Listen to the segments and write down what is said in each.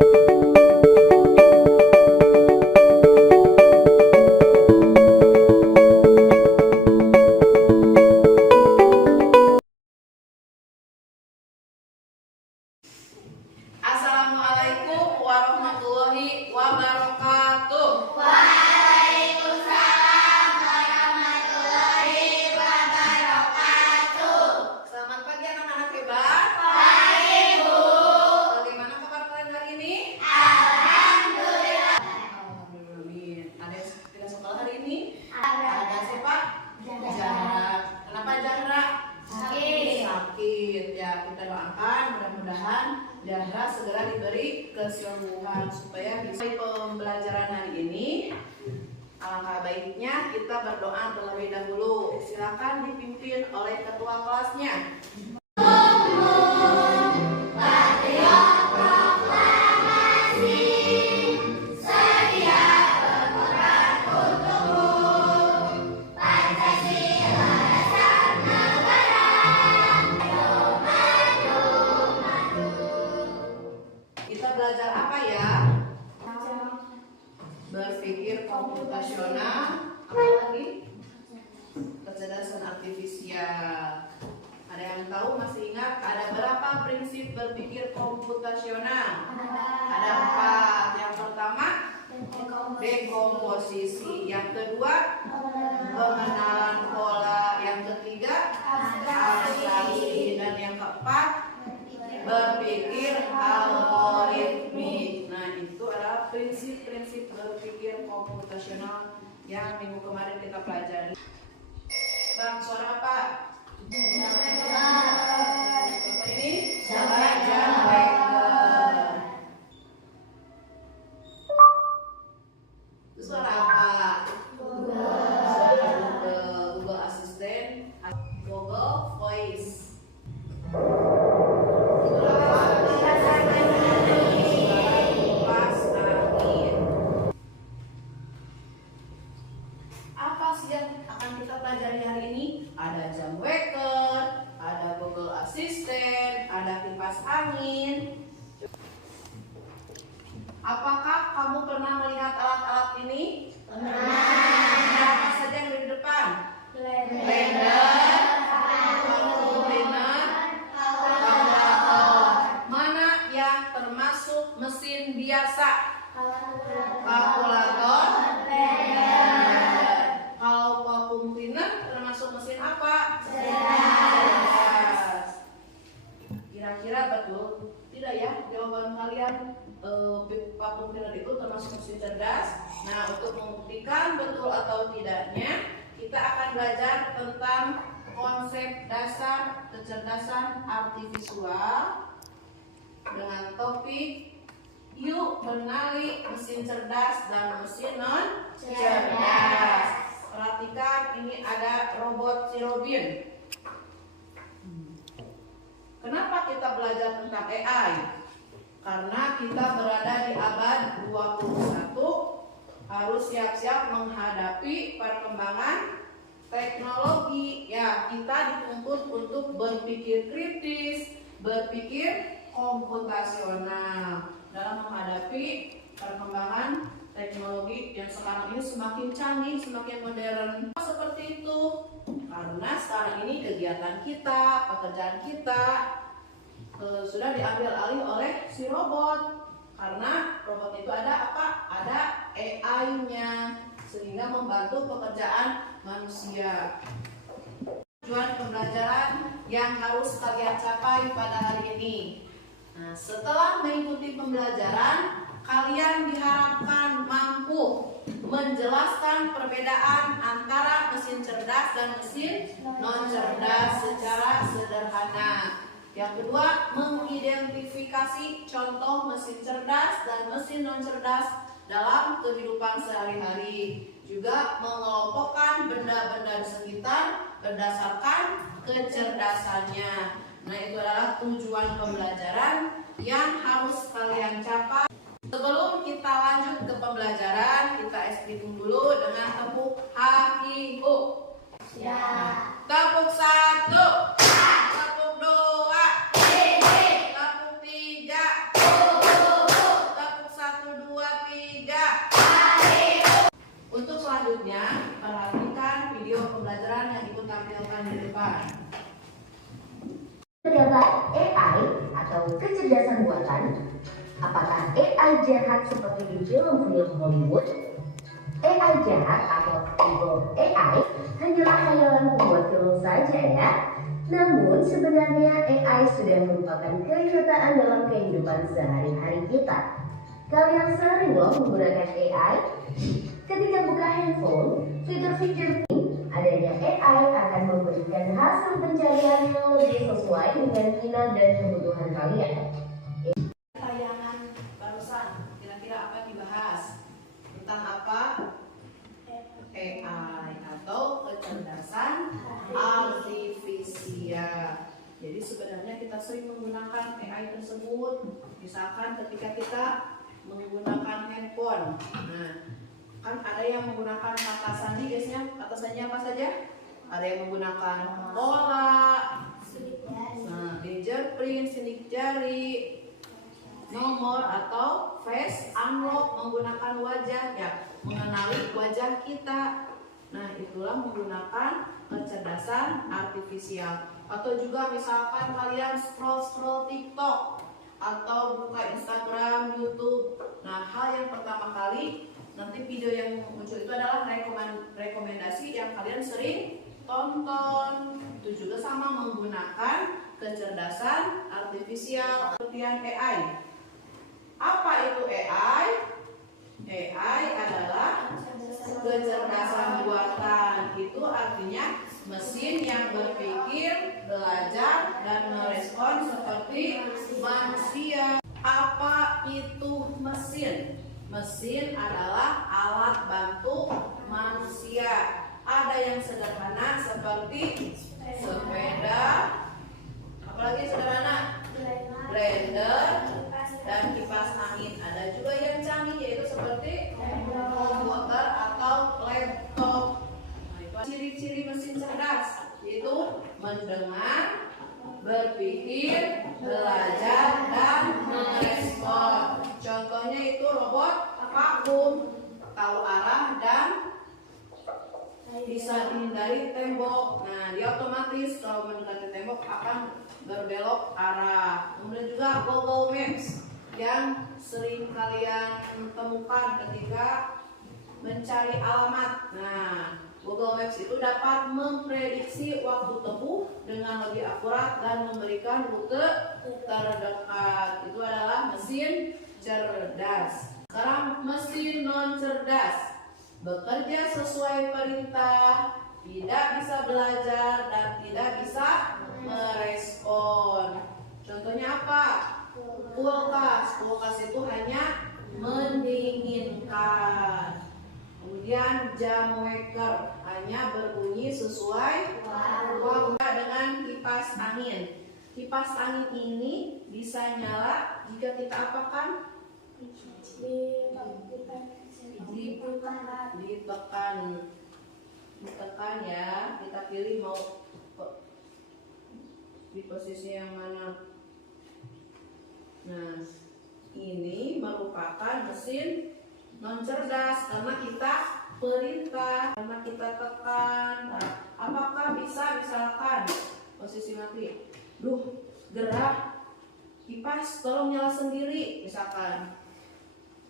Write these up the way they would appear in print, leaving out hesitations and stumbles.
Assalamualaikum warahmatullahi wabarakatuh. Waalaikumsalam warahmatullahi wabarakatuh. Selamat pagi anak-anak hebat. Pagi, Bu. Bagaimana kabar kalian hari ini? Alhamdulillah. Alhamdulillah. Ada yang tidak sekolah hari ini? Ada. Ada siapa? Zahra. Kenapa Zahra? Sakit. Ya, kita doakan mudah-mudahan Zahra segera diberi kesembuhan supaya bisa pembelajaran hari ini. Alangkah baiknya kita berdoa terlebih dahulu. Silakan dipimpin oleh ketua kelasnya. Kita belajar apa ya? Berpikir komputasional, apa lagi? Kecerdasan artifisial. Ada yang tahu, masih ingat ada berapa prinsip berpikir komputasional? Ada 4. Yang pertama, dekomposisi. Yang kedua, pengenalan pola. Yang ketiga, abstraksi. Dan yang keempat, berpikir algoritmik. Nah, itu adalah prinsip-prinsip berpikir komputasional yang minggu kemarin kita pelajari. Bang, suara apa? Apa ini? Belajar. Itu suara apa? Suara Google Assistant, Google Voice. Apa sih yang akan kita pelajari hari ini? Ada jam waker, ada Google Assistant, ada kipas angin. Apakah kamu pernah melihat alat-alat ini? Apa saja yang ada di depan? Blender, vacuum cleaner, kalkulator. Mana yang termasuk mesin biasa? Kalkulator. Kalau vacuum cleaner termasuk mesin apa? Cerdas. Kira-kira betul? Tidak ya? Jawaban kalian vacuum cleaner itu termasuk mesin cerdas. Nah, untuk membuktikan betul atau tidaknya, kita akan belajar tentang konsep dasar kecerdasan artifisial dengan topik yuk kenali mesin cerdas dan mesin non cerdas. Perhatikan, ini ada robot si Robin. Kenapa kita belajar tentang AI? Karena kita berada di abad 21, harus siap-siap menghadapi perkembangan teknologi. Ya, kita dituntut untuk berpikir kritis, berpikir komputasional dalam menghadapi perkembangan teknologi yang sekarang ini semakin canggih, semakin modern. Seperti itu, karena sekarang ini kegiatan kita, pekerjaan kita sudah diambil alih oleh si robot. Karena robot itu ada apa? Ada AI-nya, sehingga membantu pekerjaan manusia. Tujuan pembelajaran yang harus kalian capai pada hari ini. Nah, setelah mengikuti pembelajaran, kalian diharapkan mampu menjelaskan perbedaan antara mesin cerdas dan mesin non cerdas secara sederhana. Yang kedua, mengidentifikasi contoh mesin cerdas dan mesin non cerdas dalam kehidupan sehari-hari. Juga mengelompokkan benda-benda di sekitar berdasarkan kecerdasannya. Nah, itu adalah tujuan pembelajaran yang harus kalian capai. Sebelum kita lanjut ke pembelajaran, kita hitung dulu dengan tepuk ha-hi-hu. Ya. Tepuk 1, tepuk 2, tepuk 3, tebak-tebakan? Apakah AI jahat seperti di film-film Hollywood? AI jahat atau evil AI hanyalah khayalan pembuat film saja ya. Namun sebenarnya AI sudah merupakan kenyataan dalam kehidupan sehari-hari kita. Kalian sering loh menggunakan AI? Ketika buka handphone, fitur-fitur adanya AI akan memberikan hasil pencarian yang lebih sesuai dengan minat dan kebutuhan kalian. Tayangan barusan, kira-kira apa yang dibahas? Tentang apa? AI atau kecerdasan artifisial. Jadi sebenarnya kita sering menggunakan AI tersebut. Misalkan ketika kita menggunakan handphone. Nah, kan ada yang menggunakan kata sandi, biasanya kata sandinya apa saja? Ada yang menggunakan pola, fingerprint, sidik jari, nomor atau face unlock, menggunakan wajah, ya, mengenali wajah kita. Nah, itulah menggunakan kecerdasan artifisial. Atau juga misalkan kalian scroll TikTok atau buka Instagram, YouTube. Nah, hal yang pertama kali nanti video yang muncul itu adalah rekomendasi yang kalian sering tonton. Itu juga sama menggunakan kecerdasan artifisial. Kemudian AI. Apa itu AI? AI adalah kecerdasan buatan. Itu artinya mesin yang berpikir, belajar, dan merespon seperti manusia. Apa itu mesin? Mesin adalah alat bantu manusia. Ada yang sederhana seperti sepeda, apalagi sederhana, blender, dan kipas angin. Ada juga yang canggih yaitu seperti komputer atau laptop. Nah, itu ciri-ciri mesin cerdas, yaitu mendengar, berpikir, belajar, dan merespon. Contohnya itu robot vakum, tahu arah dan bisa dihindari tembok. Nah, dia otomatis kalau mendekati tembok akan berbelok arah. Kemudian juga Google Maps yang sering kalian temukan ketika mencari alamat. Nah, Google Maps itu dapat memprediksi waktu tempuh dengan lebih akurat dan memberikan rute terdekat. Itu adalah mesin cerdas. Sekarang mesin non cerdas. Bekerja sesuai perintah, tidak bisa belajar, dan tidak bisa merespon. Contohnya apa? Kulkas. Kulkas itu hanya mendinginkan. Kemudian jam waker hanya berbunyi sesuai waktu. Dengan kipas angin. Kipas angin ini bisa nyala jika kita apakan? Ditekan ya. Kita pilih mau di posisi yang mana. Nah, ini merupakan mesin non cerdas karena kita perintah, karena kita tekan. Nah, apakah bisa misalkan posisi mati? Gerak kipas, tolong nyala sendiri misalkan.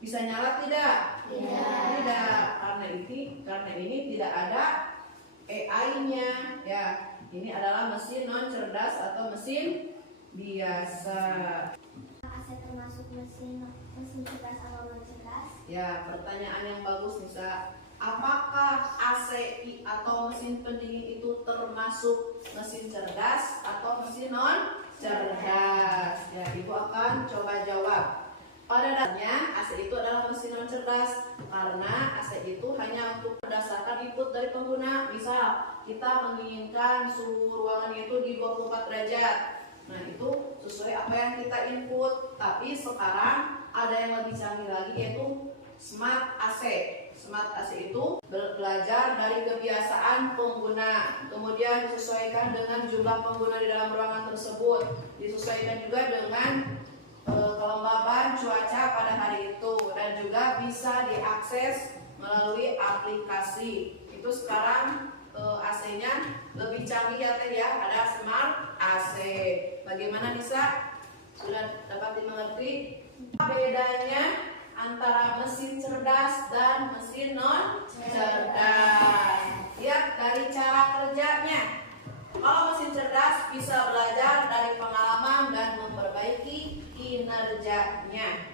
Bisa nyala tidak? Tidak. Karena ini tidak ada AI-nya ya. Ini adalah mesin non cerdas atau mesin biasa. AC termasuk mesin cerdas atau non cerdas? Ya, pertanyaan yang bagus Nisa. Apakah AC atau mesin pendingin itu termasuk mesin cerdas atau mesin non cerdas? Ya, Ibu akan coba jawab. Pada dasarnya AC itu adalah mesin non cerdas karena AC itu hanya untuk berdasarkan input dari pengguna. Misal kita menginginkan suhu ruangan itu di 24 derajat. Nah, itu sesuai apa yang kita input. Tapi sekarang ada yang lebih canggih lagi yaitu Smart AC. Smart AC itu belajar dari kebiasaan pengguna, kemudian disesuaikan dengan jumlah pengguna di dalam ruangan tersebut, disesuaikan juga dengan kelembaban cuaca pada hari itu, dan juga bisa diakses melalui aplikasi. Itu sekarang AC-nya lebih canggih ya Teh ya, ada Smart AC. Bagaimana Nisa? Sudah dapat dimengerti? Bedanya antara mesin cerdas dan mesin non cerdas. Lihat dari cara kerjanya. Kalau mesin cerdas bisa belajar dari pengalaman dan memperbaiki kinerjanya.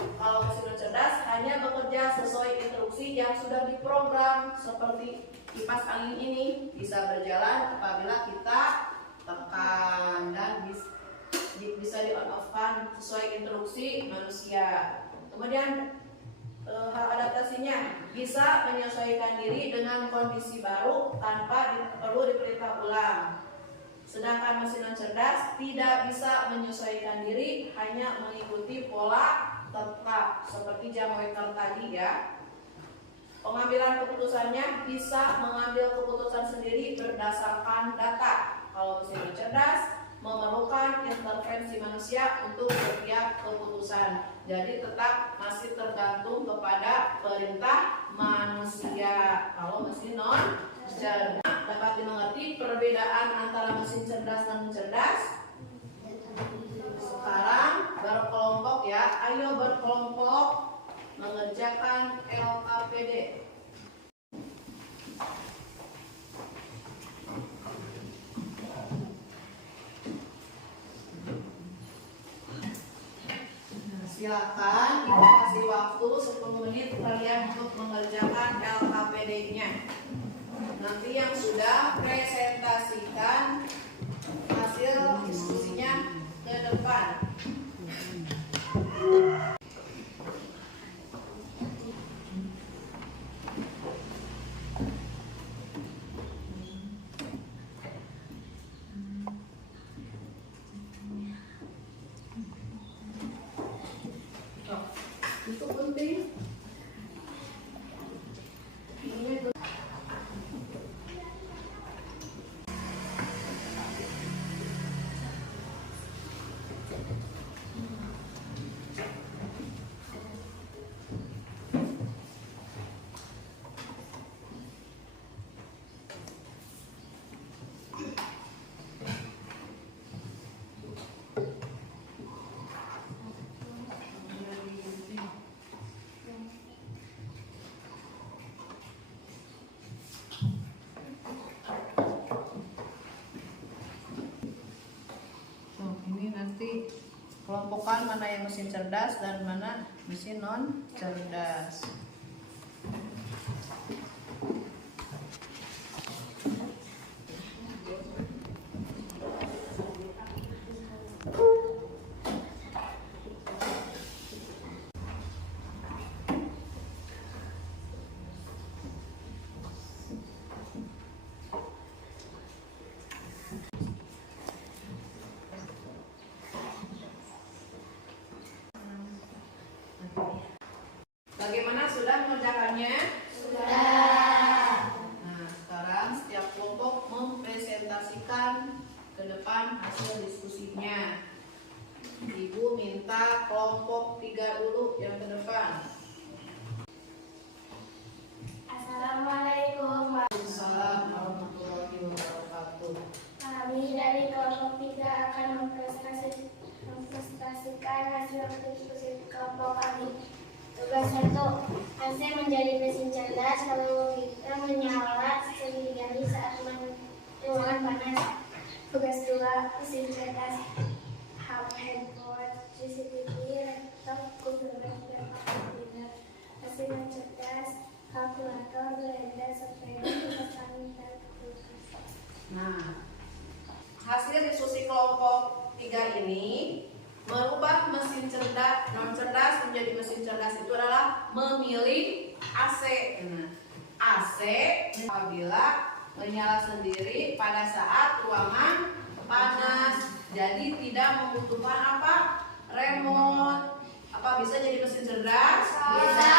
Kalau mesin non cerdas hanya bekerja sesuai instruksi yang sudah diprogram, seperti kipas angin ini bisa berjalan apabila kita tekan dan bisa di on off kan sesuai instruksi manusia. Kemudian hal adaptasinya bisa menyesuaikan diri dengan kondisi baru tanpa perlu diperintah ulang. Sedangkan mesin non cerdas tidak bisa menyesuaikan diri, hanya mengikuti pola tetap seperti jam waker tadi ya. Pengambilan keputusannya bisa mengambil keputusan sendiri berdasarkan data. Kalau mesin non cerdas memerlukan intervensi manusia untuk setiap keputusan. Jadi tetap masih tergantung kepada perintah manusia. Kalau mesin non cerdas, dapat dimengerti perbedaan antara mesin cerdas dan non cerdas. Sekarang berkelompok ya, ayo berkelompok mengerjakan LKPD. Silakan, kita kasih waktu 10 menit kalian untuk mengerjakan LKPD-nya. Nanti yang sudah presentasikan hasil diskusinya ke depan. Itu penting. Ini nanti kelompokkan mana yang mesin cerdas dan mana mesin non cerdas. Bagaimana, sudah mengerjakannya? Sudah. Nah, sekarang setiap kelompok mempresentasikan ke depan hasil diskusinya. Ibu minta kelompok 3 dulu yang ke depan. Assalamualaikum. Waalaikumsalam warahmatullahi wabarakatuh. Kami dari kelompok 3 akan mempresentasikan hasil diskusi kelompok kami. Tugas 1, AC menjadi mesin cerdas kalau kita menyala sendiri saat ruangan panas. Tugas 2, mesin cerdas handphone, CCTV, laptop, komputer, dan kalkulator. Mesin cerdas kalkulator, blender, sepeda, kipas angin, dan kulkas. Nah, hasil diskusi kelompok 3 ini merubah mesin cerdas non cerdas menjadi mesin cerdas itu adalah memilih AC. Nah, AC apabila menyala sendiri pada saat ruangan panas, jadi tidak membutuhkan apa? Remote. Apa bisa jadi mesin cerdas? Bisa.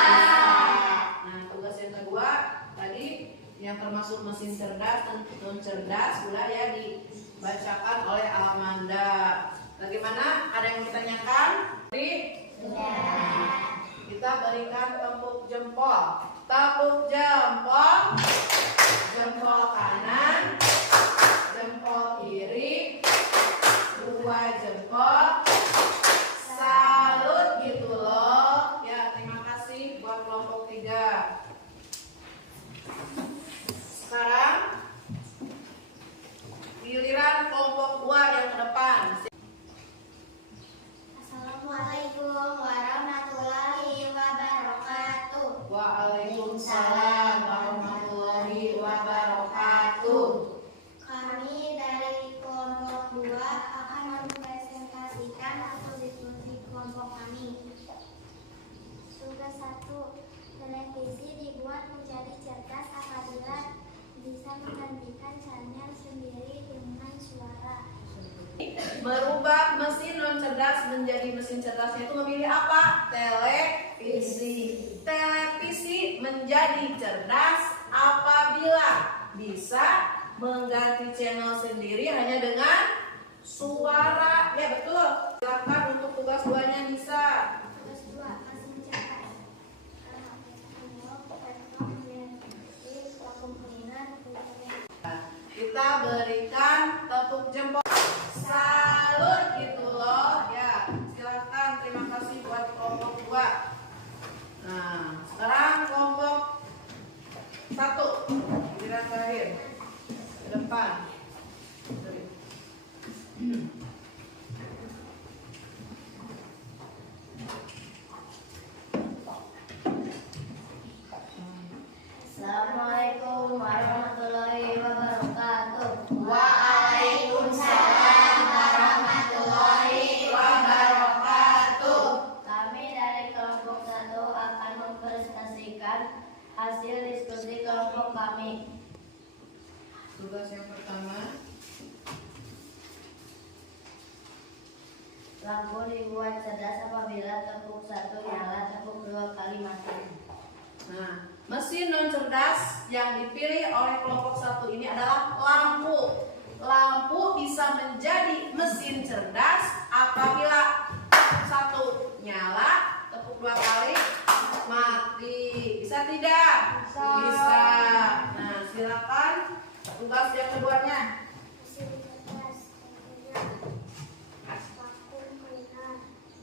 Nah, tugas yang kedua tadi yang termasuk mesin cerdas dan non cerdas sudah ya dibacakan oleh Alamanda. Bagaimana? Ada yang ditanyakan? Kita berikan tepuk jempol. Tepuk jempol. Jempol kanan, jempol kiri, 2 jempol. 1. Televisi dibuat menjadi cerdas apabila bisa menggantikan channel sendiri dengan suara. Merubah mesin non cerdas menjadi mesin cerdas itu memilih apa? Televisi. Televisi menjadi cerdas apabila bisa mengganti channel sendiri hanya dengan suara. Ya betul. Silakan untuk tugas 2-nya bisa. Tugas 2. Mesin cerdas. Kita berikan tepuk jempol. Salut gitu loh. Ya, silakan. Terima kasih buat kelompok 2. Nah, sekarang kelompok 1. Giliran terakhir. Ke depan. Assalamualaikum warahmatullahi wabarakatuh. Waalaikumsalam warahmatullahi wabarakatuh. Kami dari kelompok 1 akan mempresentasikan hasil diskusi kelompok kami. Tugas yang pertama. Lampu dibuat cerdas apabila tepuk 1 nyala, tepuk 2 kali mati. Nah, mesin non cerdas yang dipilih oleh kelompok 1 ini adalah lampu. Lampu bisa menjadi mesin cerdas apabila tepuk 1 nyala, tepuk 2 kali mati. Bisa tidak? Bisa. Nah, silakan tugas yang keduanya. Mesin cerdas tentunya vakum cleaner,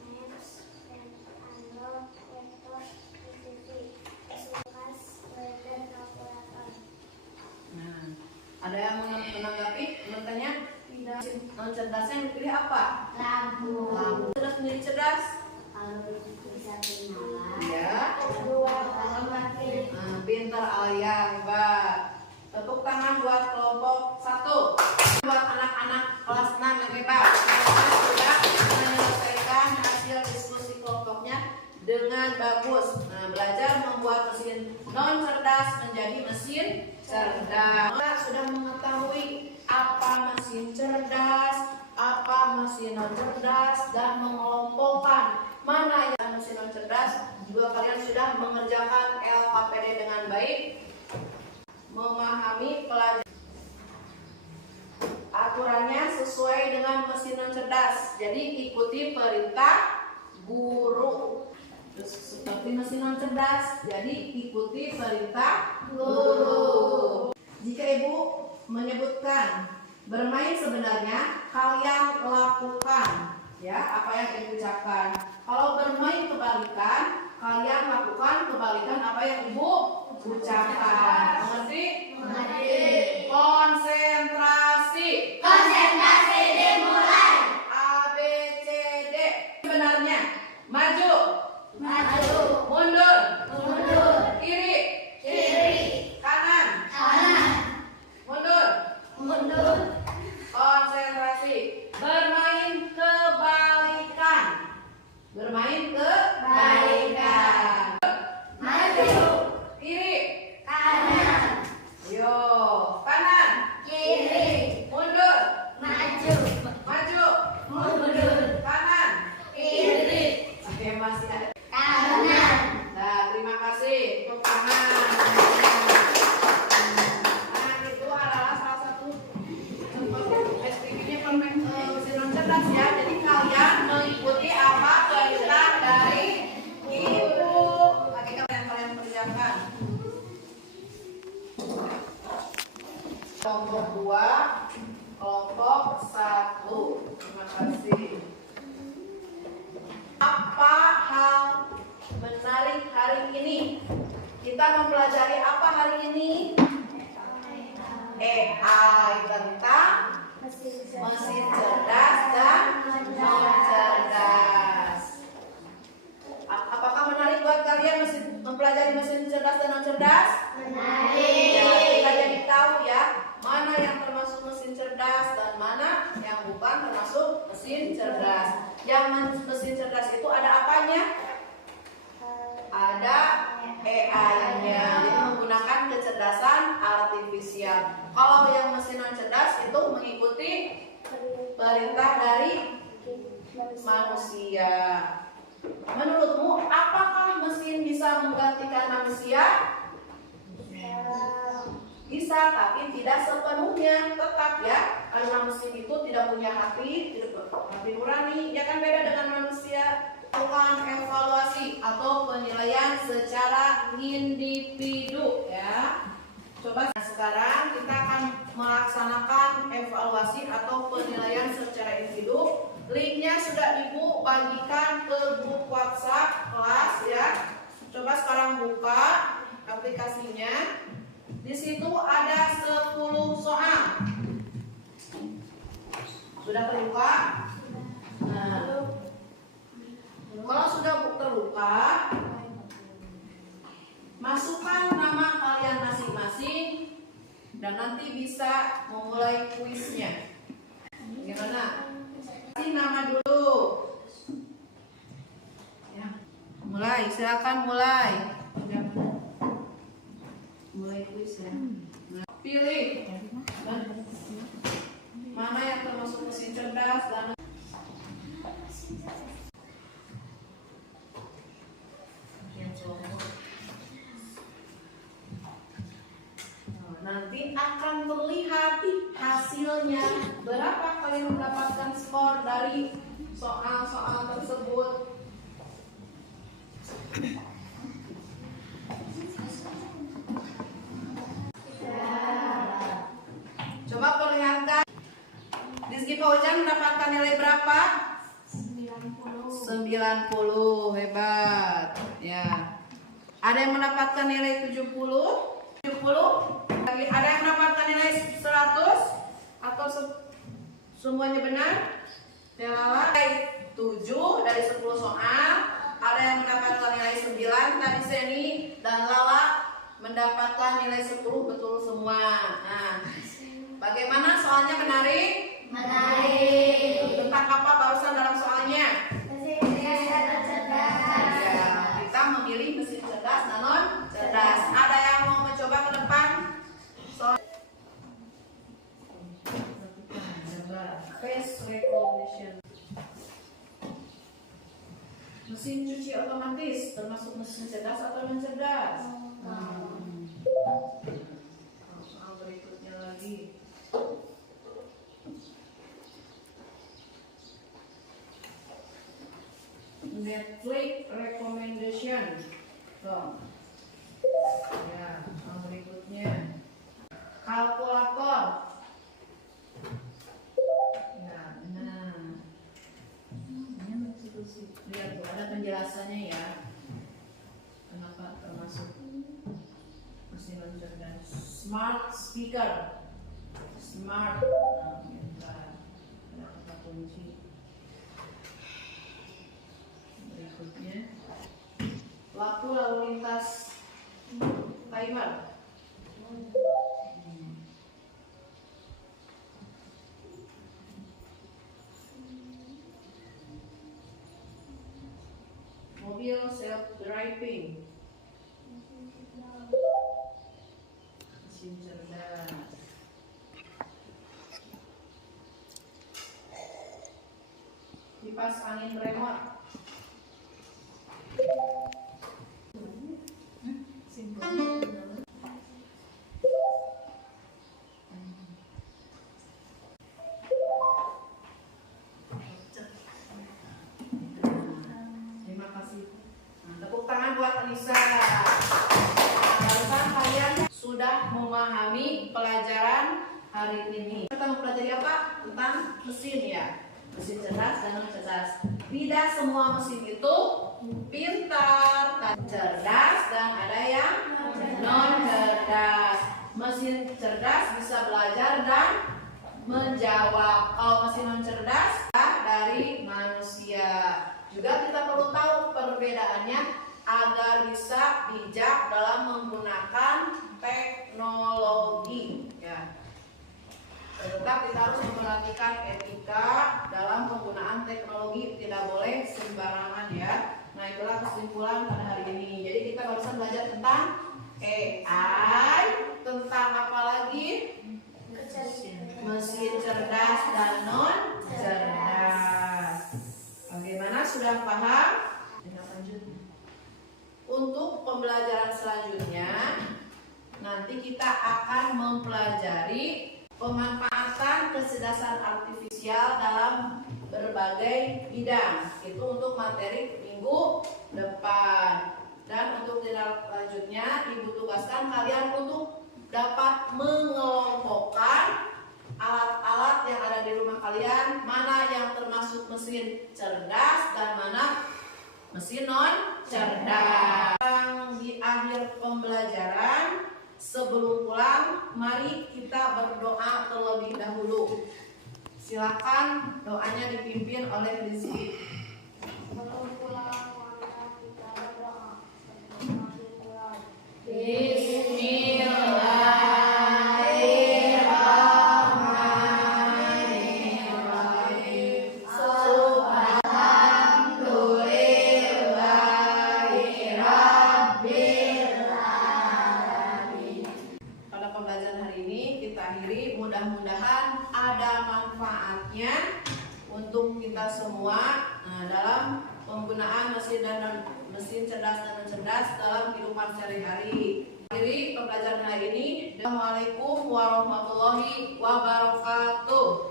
MEMS, Android, laptop, TV, kulkas, blender, kalkulator. Nah, ada yang menanggapi? Bertanya? Tidak. Mesin non cerdasnya yang dipilih apa? Lampu. Lampu cerdas menjadi cerdas. Kalau bisa nyala, Ya. tepuk 2 kali mati. Nah, pintar Alia, hebat. Tepuk tangan buat kelompok 1. Buat anak-anak kelas 6 yang hebat. Mereka sudah menyelesaikan hasil diskusi kelompoknya dengan bagus. Nah, belajar membuat mesin non cerdas menjadi mesin cerdas. Kita sudah mengetahui apa mesin cerdas, apa mesin non cerdas, dan mengelompokkan mana yang mesin non cerdas. Juga kalian sudah mengerjakan LKPD dengan baik, memahami pelajaran aturannya sesuai dengan mesin non cerdas. Jadi ikuti perintah guru. Terus seperti mesin non cerdas, jadi ikuti perintah guru. Jika ibu menyebutkan bermain sebenarnya, kalian lakukan ya apa yang ibu ucapkan. Kalau bermain kebalikan, kalian lakukan kebalikan apa yang ibu ucapkan. Mengerti? Mengerti. Konsentrasi. Konsentrasi dimulai. A B C D. Sebenarnya maju, Maju, mundur, mundur, kiri, kiri, kanan, kanan, mundur. mundur. Konsentrasi. Bermain kebalikan. Bermain kebalikan. Maju, Kiri. kanan, Yo, kanan. kiri, Mundur. maju, Maju. mundur, Kanan. kiri, Oke, masih ada. kanan. Nah, terima kasih. Tepuk tangan. Nah, itu adalah salah satu SPG-nya mesin non cerdas ya. Jadi kalian mengikuti apa perintah dari ibu. Bagi kalian kerjakan. Kelompok 2, kelompok 1. Terima kasih. Apa hal menarik hari ini? Kita mempelajari apa hari ini? AI tentang mesin cerdas dan non cerdas. Apakah menarik buat kalian mempelajari mesin cerdas dan non cerdas? Menarik. Ya, kita jadi tahu ya mana yang termasuk mesin cerdas dan mana yang bukan termasuk mesin cerdas. Yang mesin cerdas itu ada apanya? Ada menggantikan manusia? Bisa, tapi tidak sepenuhnya. Tetap ya, karena mesin itu tidak punya hati, tidak hati nurani. Ya kan, beda dengan manusia. Melakukan evaluasi atau penilaian secara individu ya. Coba sekarang kita akan melaksanakan evaluasi atau penilaian secara individu. Linknya sudah Ibu bagikan ke grup WhatsApp kelas ya. Coba sekarang buka aplikasinya. Di situ ada 10 soal. Sudah terbuka? Nah, kalau sudah terbuka, masukkan nama kalian masing-masing dan nanti bisa memulai kuisnya. Gimana? Kasih nama dulu. Ya, mulai, silakan mulai. Mulai kuis ya. Pilih mana yang termasuk mesin cerdas dan nanti akan terlihat hasilnya berapa kalian mendapatkan skor dari soal-soal tersebut. Coba perlihatkan. Rizky Fauzan mendapatkan nilai berapa? 90. Hebat. Ya. Ada yang mendapatkan nilai 70? 70? Ada yang mendapatkan nilai 100? Atau semuanya benar? Delala 7 dari 10 soal. Ada yang mendapatkan nilai 9 tadi Seni dan Lala mendapatkan nilai 10 betul semua. Nah, bagaimana soalnya menarik? Menarik. Tentang apa barusan dalam soalnya? Ya, kita memilih mesin cerdas dan non cerdas. Ada yang mau mencoba ke depan? Face recognition. Mesin cuci otomatis termasuk mesin cerdas atau non cerdas? Soal berikutnya lagi. Netflix recommendation. So, ya, soal berikutnya. Kalkulator. Ya, nah. Lihat tuh, ada penjelasannya ya. Kenapa termasuk mesin non cerdas? Smart speaker. Smart. Nah, bentar. Ada kata kunci. Berikutnya. Lampu lalu lintas. Timer. Mobil self-driving. Mesin cerdas. Kipas angin remote. Terima kasih. Nah, tepuk tangan buat Anissa. Barusan kalian sudah memahami pelajaran hari ini. Kita mempelajari apa? Tentang mesin ya. Mesin cerdas dan non cerdas. Tidak semua mesin itu pintar, cerdas, dan ada yang non cerdas. Mesin cerdas bisa belajar dan menjawab. Kalau mesin non cerdas dari manusia. Juga kita perlu tahu perbedaannya agar bisa bijak dalam menggunakan teknologi. Ya. Tetap kita harus memperhatikan etika dalam penggunaan teknologi, tidak boleh sembarangan ya. Nah, itulah kesimpulan pada hari ini. Jadi kita barusan belajar tentang AI, tentang apa lagi? Mesin cerdas dan non cerdas. Bagaimana, sudah paham? Untuk pembelajaran selanjutnya nanti kita akan mempelajari pemanfaatan kecerdasan artifisial dalam berbagai bidang. Itu untuk materi minggu depan. Dan untuk tindak lanjutnya, Ibu tugaskan kalian untuk dapat mengelompokkan alat-alat yang ada di rumah kalian, mana yang termasuk mesin cerdas dan mana mesin non cerdas. Di akhir pembelajaran, sebelum pulang, mari kita berdoa terlebih dahulu. Silakan doanya dipimpin oleh Rizky. Bismillahirrahmanirrahim. Subhanallahirabbil. Pada pembelajaran hari ini kita akhiri, mudah-mudahan ada manfaatnya untuk kita semua dalam penggunaan mesin cerdas dan non cerdas dalam kehidupan sehari-hari. Akhiri pembelajaran hari ini. Assalamualaikum warahmatullahi wabarakatuh.